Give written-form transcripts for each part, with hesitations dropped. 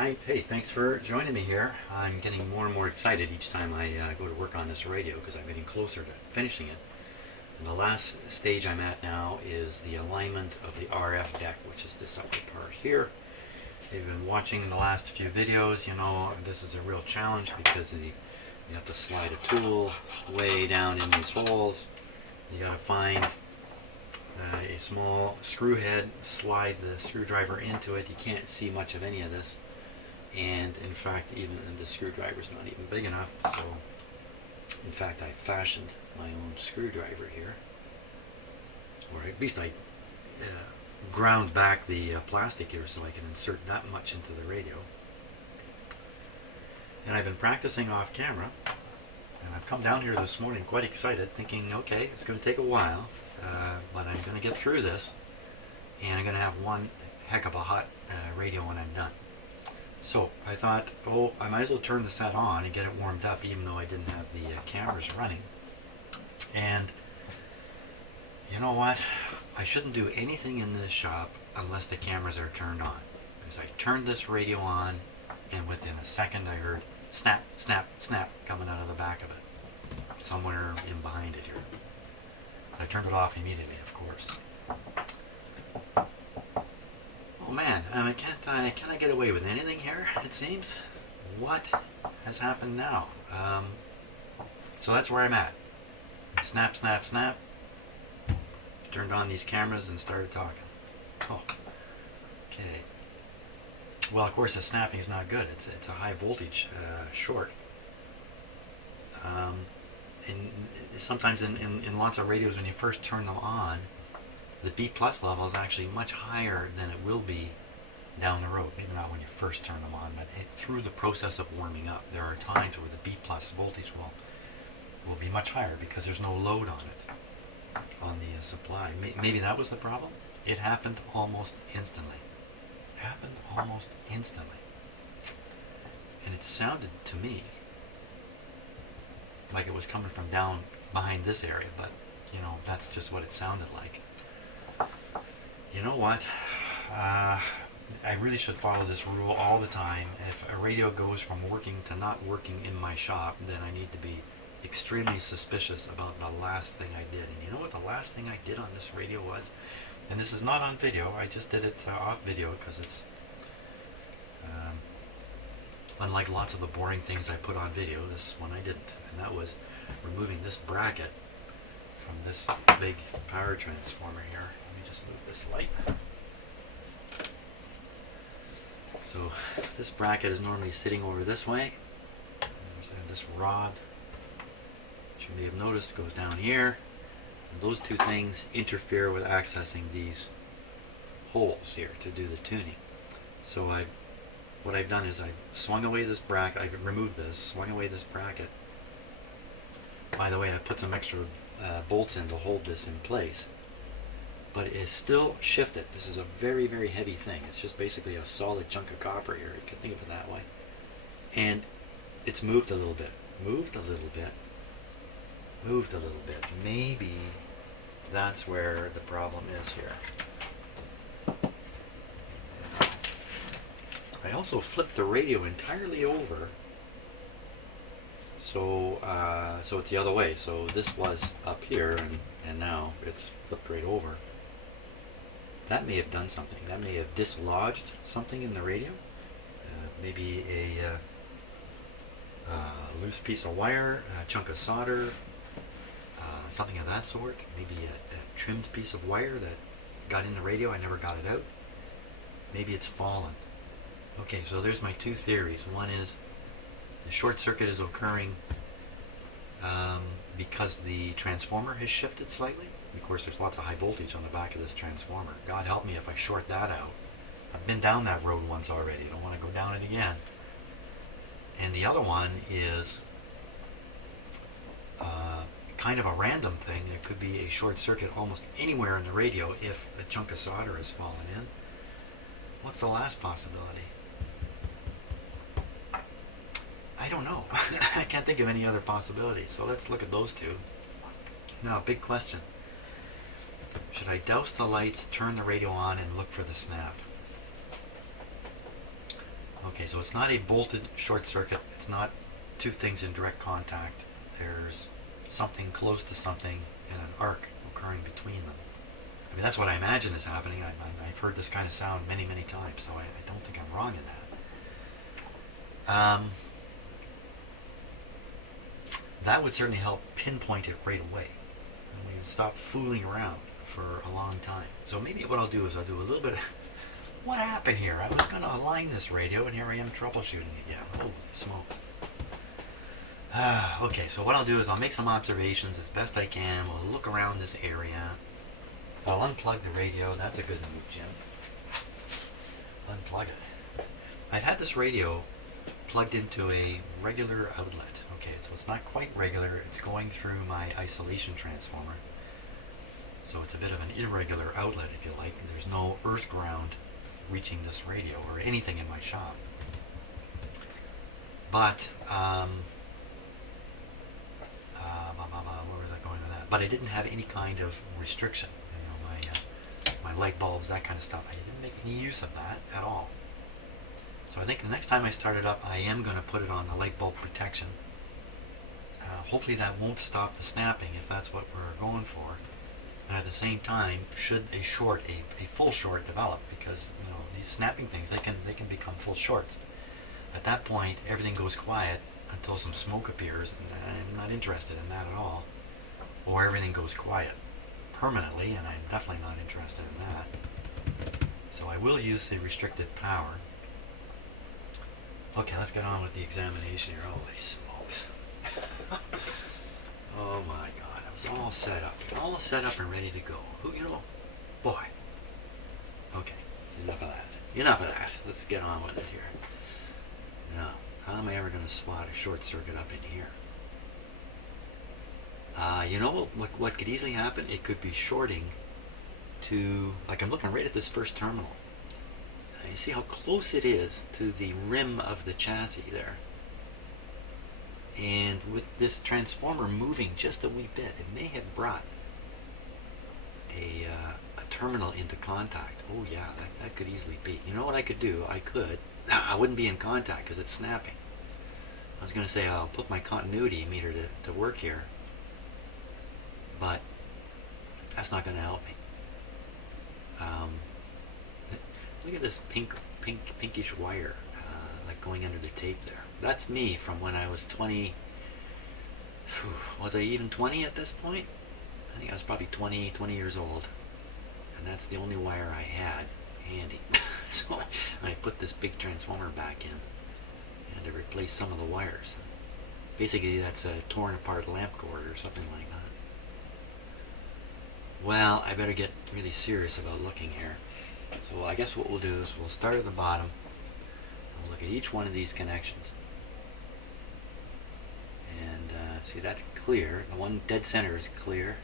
Hi, hey, thanks for joining me here. I'm getting more and more excited each time I go to work on this radio because I'm getting closer to finishing it. And the last stage I'm at now is the alignment of the RF deck, which is this upper part here. If you've been watching the last few videos, you know this is a real challenge because you have to slide a tool way down in these holes. You got to find a small screw head, slide the screwdriver into it. You can't see much of any of this, and in fact even the screwdriver is not even big enough, so in fact I fashioned my own screwdriver here, or at least I ground back the plastic here so I can insert that much into the radio. And I've been practicing off camera, and I've come down here this morning quite excited, thinking okay, it's going to take a while, but I'm going to get through this, and I'm going to have one heck of a hot radio when I'm done. So I thought, oh, I might as well turn the set on and get it warmed up, even though I didn't have the cameras running. And you know what? I shouldn't do anything in this shop unless the cameras are turned on. Because I turned this radio on, and within a second I heard snap, snap, snap coming out of the back of it, somewhere in behind it here. I turned it off immediately, of course. Oh man, can't I get away with anything here, it seems? What has happened now? So that's where I'm at. Snap, snap, snap. Turned on these cameras and started talking. Oh, okay. Well, of course the snapping is not good. It's a high voltage short. And sometimes in lots of radios, when you first turn them on, the B plus level is actually much higher than it will be down the road. Maybe not when you first turn them on, but through the process of warming up, there are times where the B plus voltage will be much higher because there's no load on it, on the supply. Maybe that was the problem. It happened almost instantly. And it sounded to me like it was coming from down behind this area, but you know, that's just what it sounded like. You know what? I really should follow this rule all the time. If a radio goes from working to not working in my shop, then I need to be extremely suspicious about the last thing I did. And you know what the last thing I did on this radio was? And this is not on video, I just did it off video because it's unlike lots of the boring things I put on video, this one I didn't. And that was removing this bracket from this big power transformer here. Let me just move this light. So this bracket is normally sitting over this way. There's this rod, which you may have noticed goes down here. And those two things interfere with accessing these holes here to do the tuning. So what I've done is I've swung away this bracket, I've removed this, swung away this bracket. By the way, I put some extra bolts in to hold this in place. But it is still shifted. This is a very, very heavy thing. It's just basically a solid chunk of copper here. You can think of it that way. And it's moved a little bit. Maybe that's where the problem is here. I also flipped the radio entirely over. So it's the other way. So this was up here, and now it's flipped right over. That may have done something. That may have dislodged something in the radio. Maybe a loose piece of wire, a chunk of solder, something of that sort. Maybe a trimmed piece of wire that got in the radio. I never got it out. Maybe it's fallen. Okay, so there's my two theories. One is the short circuit is occurring because the transformer has shifted slightly. Of course, there's lots of high voltage on the back of this transformer. God help me if I short that out. I've been down that road once already. I don't want to go down it again. And the other one is kind of a random thing. There could be a short circuit almost anywhere in the radio if a chunk of solder has fallen in. What's the last possibility? I don't know. I can't think of any other possibility. So let's look at those two. Now, big question. Should I douse the lights, turn the radio on, and look for the snap? Okay, so it's not a bolted short circuit. It's not two things in direct contact. There's something close to something and an arc occurring between them. I mean, that's what I imagine is happening. I've heard this kind of sound many, many times, so I don't think I'm wrong in that. That would certainly help pinpoint it right away. And we would stop fooling around for a long time. So maybe what I'll do is I'll do a little bit of what happened here. I was going to align this radio, and here I am troubleshooting it. Yeah, holy smokes. Okay, so what I'll do is I'll make some observations as best I can. We'll look around this area. I'll unplug the radio. That's a good move, Jim. Unplug it. I've had this radio plugged into a regular outlet. Okay, so it's not quite regular. It's going through my isolation transformer. So it's a bit of an irregular outlet, if you like. There's no earth ground reaching this radio or anything in my shop. But, where was I going with that? But I didn't have any kind of restriction. You know, my light bulbs, that kind of stuff. I didn't make any use of that at all. So I think the next time I start it up, I am going to put it on the light bulb protection. Hopefully that won't stop the snapping if that's what we're going for. And at the same time, should a short, a full short develop, because you know these snapping things, they can become full shorts. At that point, everything goes quiet until some smoke appears, and I'm not interested in that at all. Or everything goes quiet permanently, and I'm definitely not interested in that. So I will use the restricted power. Okay, let's get on with the examination here. Holy smokes. Oh my God, I was all set up and ready to go. You know, boy. Okay, enough of that. Let's get on with it here. Now, how am I ever going to swat a short circuit up in here? You know what could easily happen? It could be shorting to, like I'm looking right at this first terminal. You see how close it is to the rim of the chassis there. And with this transformer moving just a wee bit, it may have brought a terminal into contact. Oh yeah, that could easily be. You know what I could do? I wouldn't be in contact because it's snapping. I was going to say I'll put my continuity meter to work here, but that's not going to help me. Look at this pinkish wire, like going under the tape there. That's me from when I was 20. Was I even 20 at this point? I think I was probably 20 years old. And that's the only wire I had handy. So I put this big transformer back in and to replace some of the wires. Basically that's a torn apart lamp cord or something like that. Well, I better get really serious about looking here. So I guess what we'll do is we'll start at the bottom and we'll look at each one of these connections. And see, that's clear. The one dead center is clear.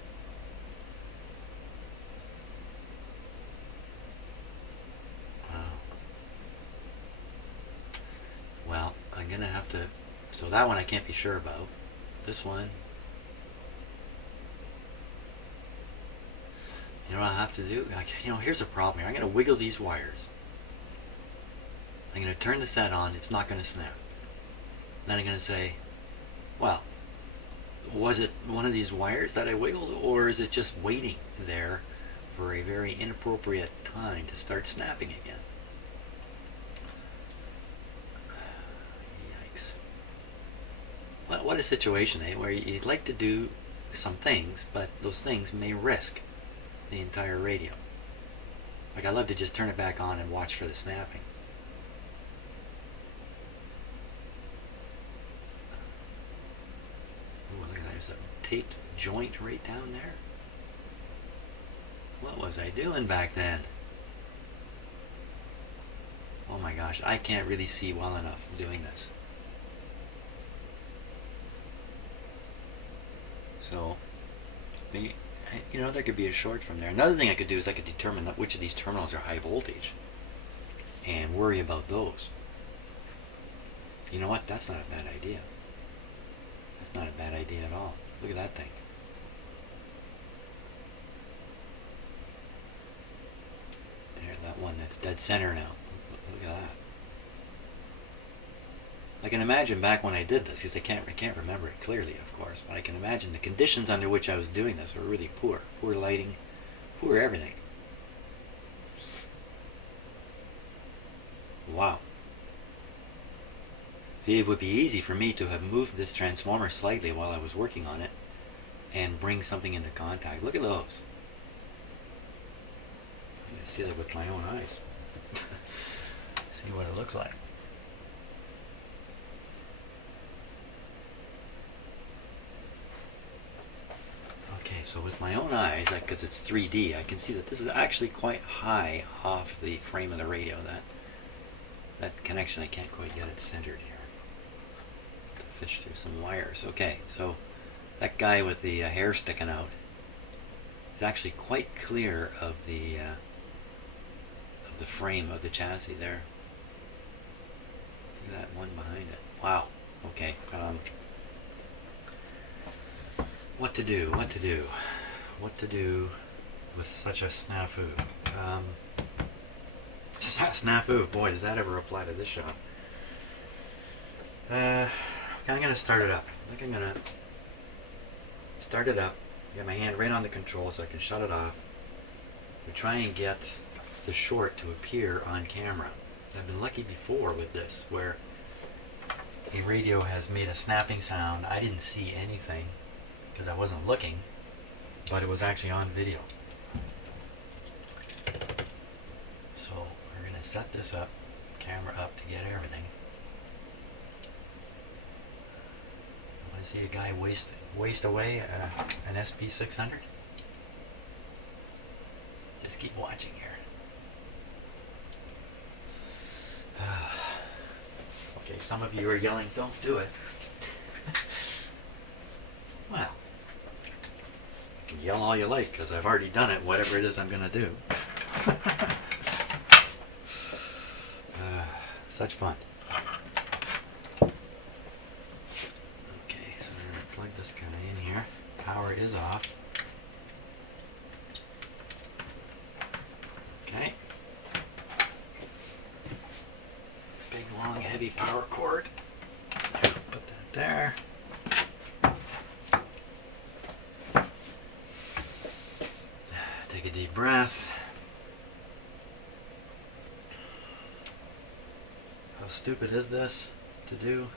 Well, I'm going to have to... So that one I can't be sure about. This one... You know what I have to do? You know, here's a problem here. I'm going to wiggle these wires. I'm going to turn the set on. It's not going to snap. Then I'm going to say, well, was it one of these wires that I wiggled, or is it just waiting there for a very inappropriate time to start snapping again? Yikes. What a situation, eh? Where you'd like to do some things, but those things may risk the entire radio. Like, I love to just turn it back on and watch for the snapping. Ooh, look at that. There's a taped joint right down there. What was I doing back then? Oh my gosh, I can't really see well enough doing this. So, maybe, you know, there could be a short from there. Another thing I could do is I could determine which of these terminals are high voltage and worry about those. You know what? That's not a bad idea. That's not a bad idea at all. Look at that thing. There's that one that's dead center now. Look at that. I can imagine back when I did this, because I can't remember it clearly, of course, but I can imagine the conditions under which I was doing this were really poor. Poor lighting, poor everything. Wow. See, it would be easy for me to have moved this transformer slightly while I was working on it and bring something into contact. Look at those. I'm going to see that with my own eyes. See what it looks like. Okay, so with my own eyes, because it's 3D, I can see that this is actually quite high off the frame of the radio. That connection, I can't quite get it centered here. To fish through some wires. Okay, so that guy with the hair sticking out is actually quite clear of the frame of the chassis there. Look at that one behind it. Wow. Okay. What to do with such a snafu? Snafu, boy, does that ever apply to this shop. I'm going to start it up. I think I'm going to start it up, get my hand right on the control so I can shut it off. We try and get the short to appear on camera. I've been lucky before with this, where a radio has made a snapping sound. I didn't see anything because I wasn't looking, but it was actually on video. So we're going to set this up, camera up, to get everything. I want to see a guy waste away an SP-600. Just keep watching here. Okay, some of you are yelling, "Don't do it." Well, you can yell all you like, because I've already done it, whatever it is I'm going to do. Such fun. Okay, so we're going to plug this guy in here. Power is off. Okay. Big, long, heavy power cord. Put that there. Take a deep breath. How stupid is this to do?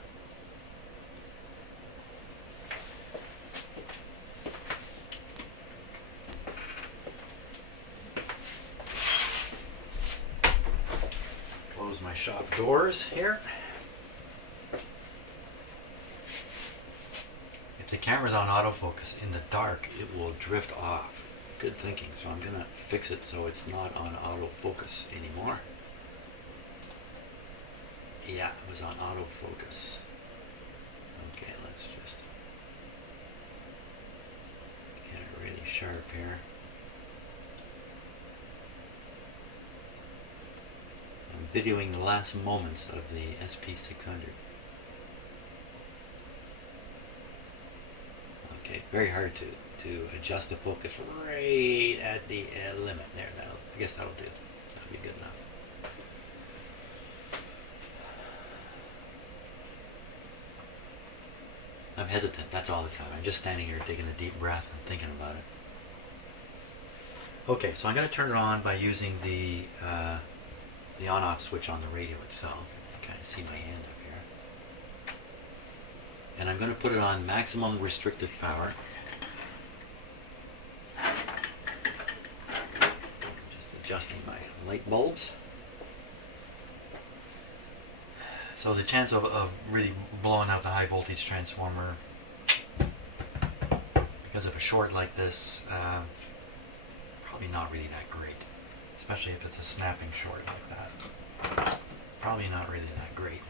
Close my shop doors here. If the camera's on autofocus in the dark, it will drift off. Good thinking. So I'm going to fix it so it's not on autofocus anymore. Yeah, it was on autofocus. Okay, let's just get it really sharp here. I'm videoing the last moments of the SP-600. Okay, it's very hard to adjust the focus right at the limit there. I guess that'll do. That'll be good enough. I'm hesitant, that's all the time. I'm just standing here taking a deep breath and thinking about it. Okay, so I'm going to turn it on by using the on-off switch on the radio itself. You can kind of see my hand up here. And I'm going to put it on maximum restricted power. Just adjusting my light bulbs. So the chance of really blowing out the high voltage transformer because of a short like this, probably not really that great, especially if it's a snapping short like that. Probably not really that great.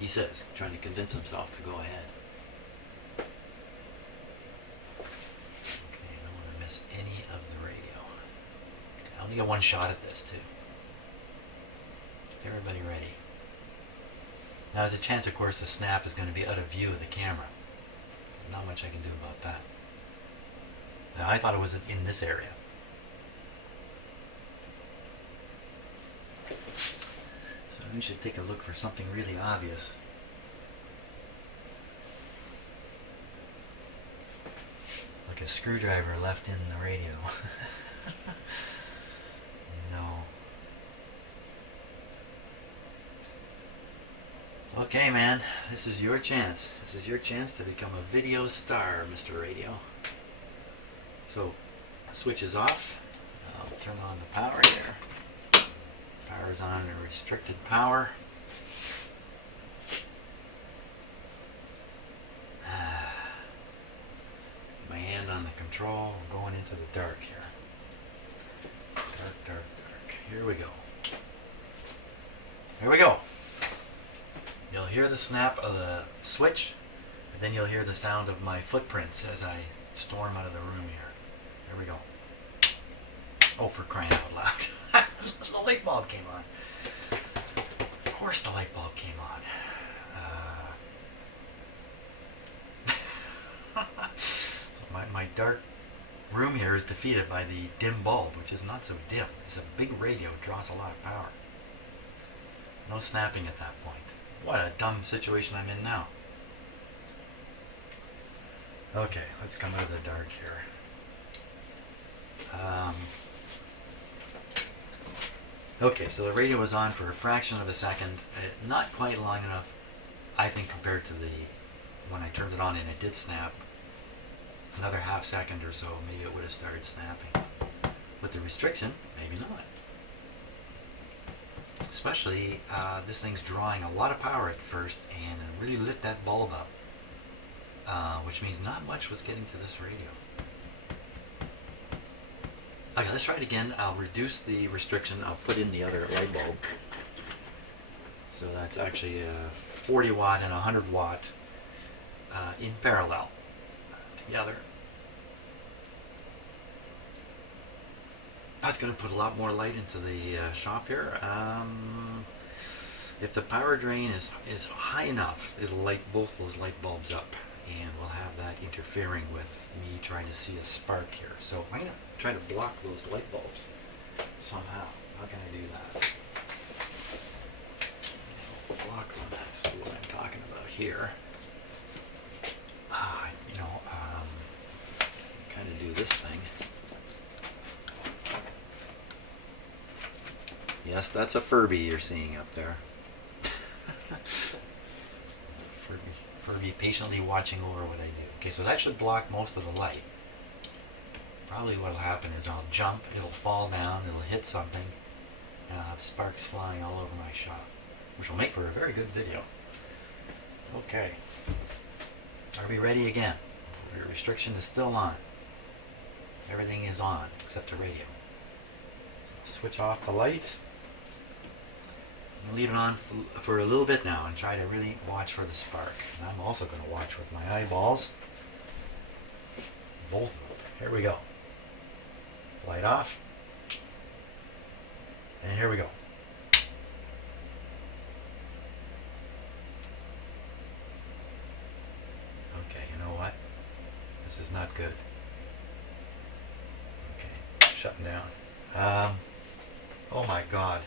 He says, trying to convince himself to go ahead. Okay, I don't want to miss any of the radio. I only get one shot at this too. Is everybody ready? Now there's a chance, of course, the snap is going to be out of view of the camera. Not much I can do about that. Now, I thought it was in this area. So we should take a look for something really obvious. a screwdriver left in the radio. No. Okay, man, this is your chance. This is your chance to become a video star, Mr. Radio. So, switch is off. I'll turn on the power there. Power's on a restricted power. My hand on the control. I'm going into the dark here. Dark, dark, dark. Here we go. Here we go. You'll hear the snap of the switch, and then you'll hear the sound of my footprints as I storm out of the room here. Here we go. Oh, for crying out loud. The light bulb came on. Of course the light bulb came on. So my dark room here is defeated by the dim bulb, which is not so dim. It's a big radio, draws a lot of power. No snapping at that point. What a dumb situation I'm in now. Okay, let's come out of the dark here. Okay, so the radio was on for a fraction of a second. Not quite long enough, I think, compared to when I turned it on and it did snap. Another half second or so, maybe it would have started snapping. With the restriction, maybe not. Especially, this thing's drawing a lot of power at first, and it really lit that bulb up. Which means not much was getting to this radio. Okay, let's try it again. I'll reduce the restriction. I'll put in the other light bulb. So that's actually a 40 watt and a 100 watt in parallel together. That's going to put a lot more light into the shop here. If the power drain is high enough, it'll light both those light bulbs up, and we'll have that interfering with me trying to see a spark here. So I'm going to try to block those light bulbs somehow. How can I do that? Block them. That's what I'm talking about here. Kind of do this thing. Yes, that's a Furby you're seeing up there. Furby patiently watching over what I do. Okay, so that should block most of the light. Probably what'll happen is I'll jump, it'll fall down, it'll hit something, and I'll have sparks flying all over my shop, which will make for a very good video. Okay. Are we ready again? The restriction is still on. Everything is on except the radio. Switch off the light. I'm going to leave it on for a little bit now and try to really watch for the spark. And I'm also going to watch with my eyeballs. Both of them. Here we go. Light off. And here we go. Okay, you know what? This is not good. Okay, shutting down. Oh my God.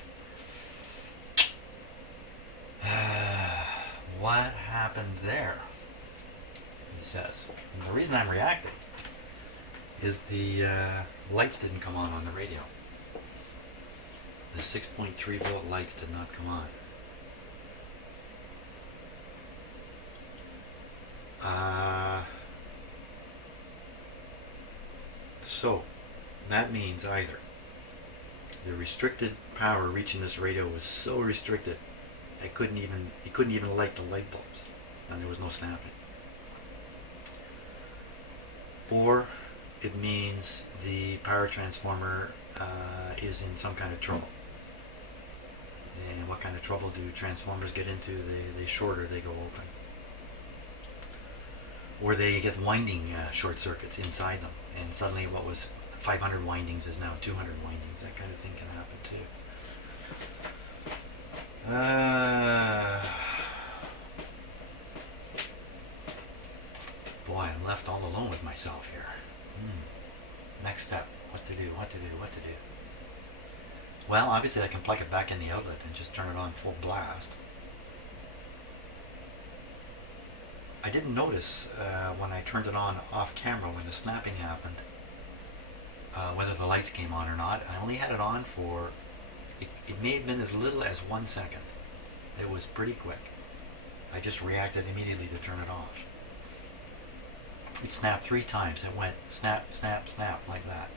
What happened there? He says. And the reason I'm reacting is the lights didn't come on the radio. The 6.3 volt lights did not come on. So that means either the restricted power reaching this radio was so restricted it couldn't even light the light bulbs, and there was no snapping. Or it means the power transformer is in some kind of trouble. And what kind of trouble do transformers get into? They shorter, they go open. Or they get winding short circuits inside them, and suddenly what was 500 windings is now 200 windings. That kind of thing can happen too. Boy, I'm left all alone with myself here. Next step. What to do. Well, obviously I can plug it back in the outlet and just turn it on full blast. I didn't notice when I turned it on off camera when the snapping happened, whether the lights came on or not. I only had it on for, it may have been as little as 1 second. It was pretty quick. I just reacted immediately to turn it off. It snapped 3 times. It went snap, snap, snap like that.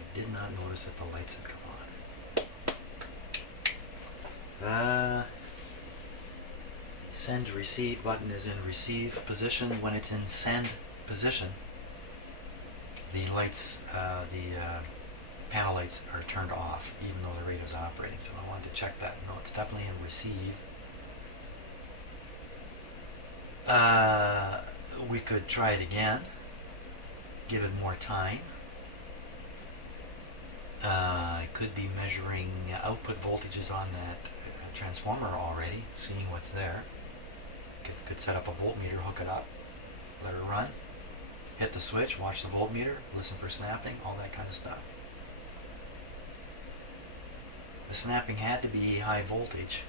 I did not notice that the lights had come on. Send receive button is in receive position. When it's in send position, the lights, panel lights are turned off even though the radio's operating. So I wanted to check that. No, it's definitely in receive. We could try it again, give it more time. I could be measuring output voltages on that transformer already, seeing what's there. Could set up a voltmeter, hook it up, let it run, hit the switch, watch the voltmeter, listen for snapping, all that kind of stuff. The snapping had to be high voltage.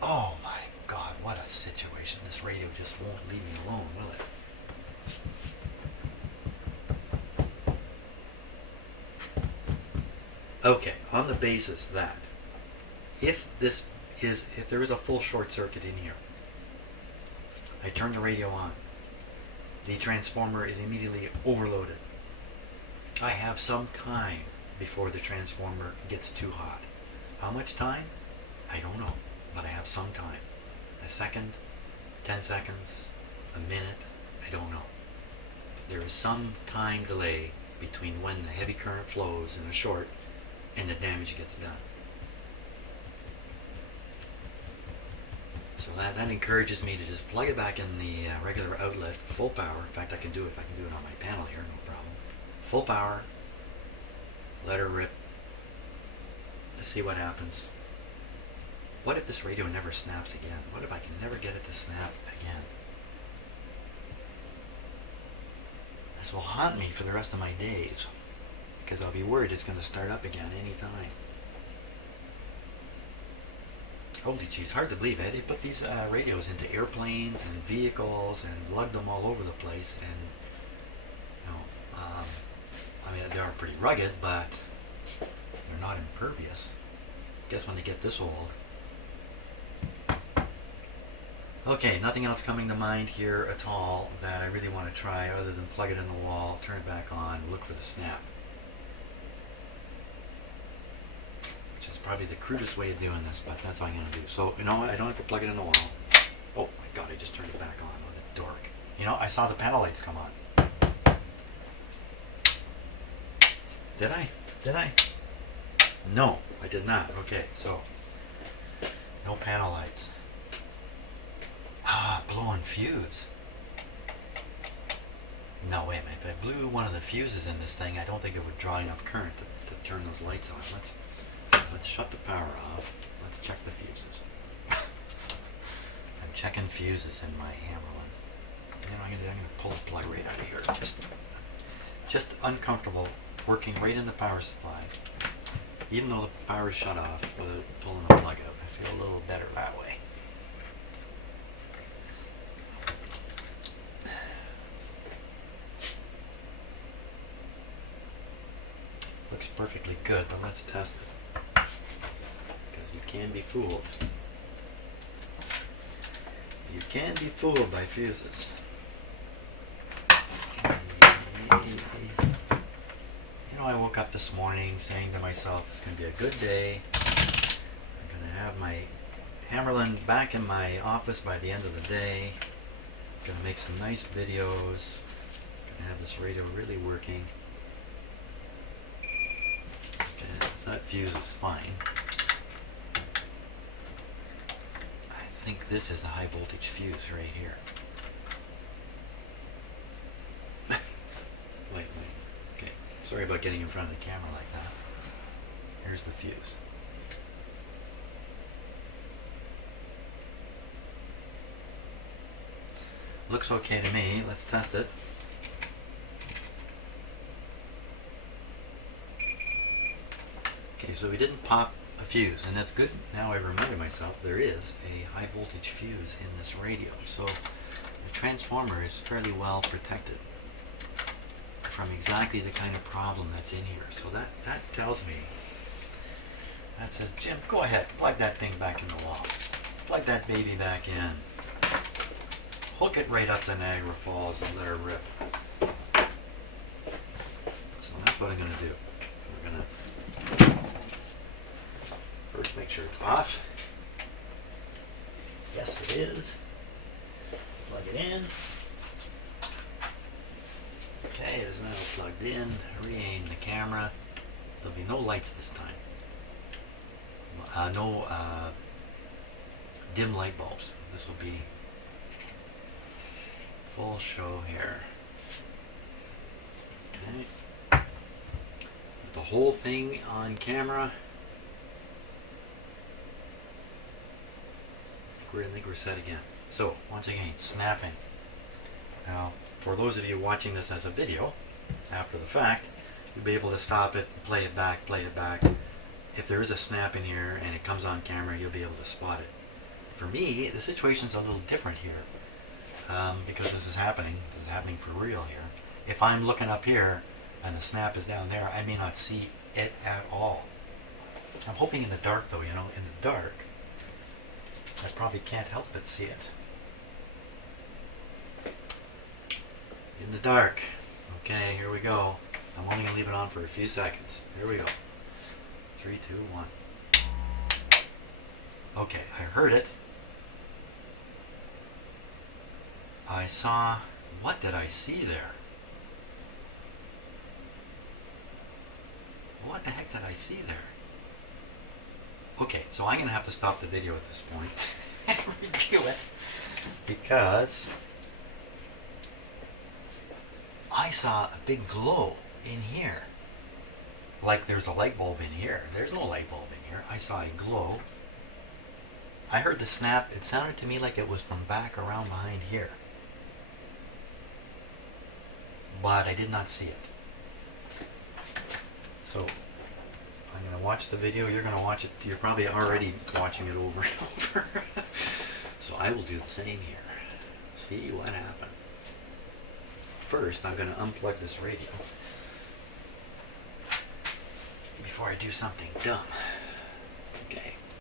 Oh my God, what a situation. This radio just won't leave me alone, will it? Okay, on the basis that if there is a full short circuit in here, I turn the radio on, the transformer is immediately overloaded. I have some time before the transformer gets too hot. How much time? I don't know, but I have some time. A second, 10 seconds, a minute, I don't know. There is some time delay between when the heavy current flows in a short and the damage gets done. So that encourages me to just plug it back in the regular outlet, full power. In fact, I can do it on my panel here, no problem. Full power, let her rip. Let's see what happens. What if this radio never snaps again? What if I can never get it to snap again? This will haunt me for the rest of my days, because I'll be worried it's going to start up again any time. Holy jeez, hard to believe, eh? They put these radios into airplanes and vehicles and lug them all over the place, and I mean, they are pretty rugged, but they're not impervious. Guess when they get this old. Okay, nothing else coming to mind here at all that I really want to try other than plug it in the wall, turn it back on, look for the snap. Which is probably the crudest way of doing this, but that's all I'm going to do. So, you know what? I don't have to plug it in the wall. Oh my God, I just turned it back on. What a dork. You know, I saw the panel lights come on. Did I? Did I? No, I did not. Okay, so no panel lights. Ah, blowing fuse. No, wait a minute. If I blew one of the fuses in this thing, I don't think it would draw enough current to turn those lights on. Let's shut the power off. Let's check the fuses. I'm checking fuses in my Hammarlund. You know, I'm gonna pull the plug right out of here. Just uncomfortable working right in the power supply, even though the power is shut off, without pulling the plug out. I feel a little better that way. Looks perfectly good, but let's test it. Because you can be fooled. You can be fooled by fuses. You know, I woke up this morning saying to myself, it's going to be a good day. I'm going to have my Hammarlund back in my office by the end of the day. I'm going to make some nice videos. I'm going to have this radio really working. Okay, so that fuse is fine. I think this is a high voltage fuse right here. Wait. Okay, sorry about getting in front of the camera like that. Here's the fuse. Looks okay to me. Let's test it. Okay, so we didn't pop a fuse, and that's good. Now I reminded myself there is a high voltage fuse in this radio, so the transformer is fairly well protected from exactly the kind of problem that's in here. So that tells me, that says, Jim, go ahead, plug that thing back in the wall. Plug that baby back in. Hook it right up to Niagara Falls and let her rip. So that's what I'm going to do. We're going to first make sure it's off. Yes, it is. Plug it in. Okay, it is now plugged in. Re-aim the camera. There'll be no lights this time. No dim light bulbs. This will be full show here. Okay. With the whole thing on camera. I think we're set again. So, once again, snapping. Now, for those of you watching this as a video, after the fact, you'll be able to stop it, play it back, play it back. If there is a snap in here and it comes on camera, you'll be able to spot it. For me, the situation's a little different here, because this is happening for real here. If I'm looking up here and the snap is down there, I may not see it at all. I'm hoping in the dark though, you know, in the dark, I probably can't help but see it. In the dark. Okay, here we go. I'm only going to leave it on for a few seconds. Here we go. 3, 2, 1. Okay, I heard it. I saw... What did I see there? What the heck did I see there? Okay, so I'm going to have to stop the video at this point and review it, because I saw a big glow in here. Like there's a light bulb in here. There's no light bulb in here. I saw a glow. I heard the snap. It sounded to me like it was from back around behind here. But I did not see it. So I'm going to watch the video. You're going to watch it. You're probably already watching it over and over. So I will do the same here. See what happened. First, I'm going to unplug this radio before I do something dumb.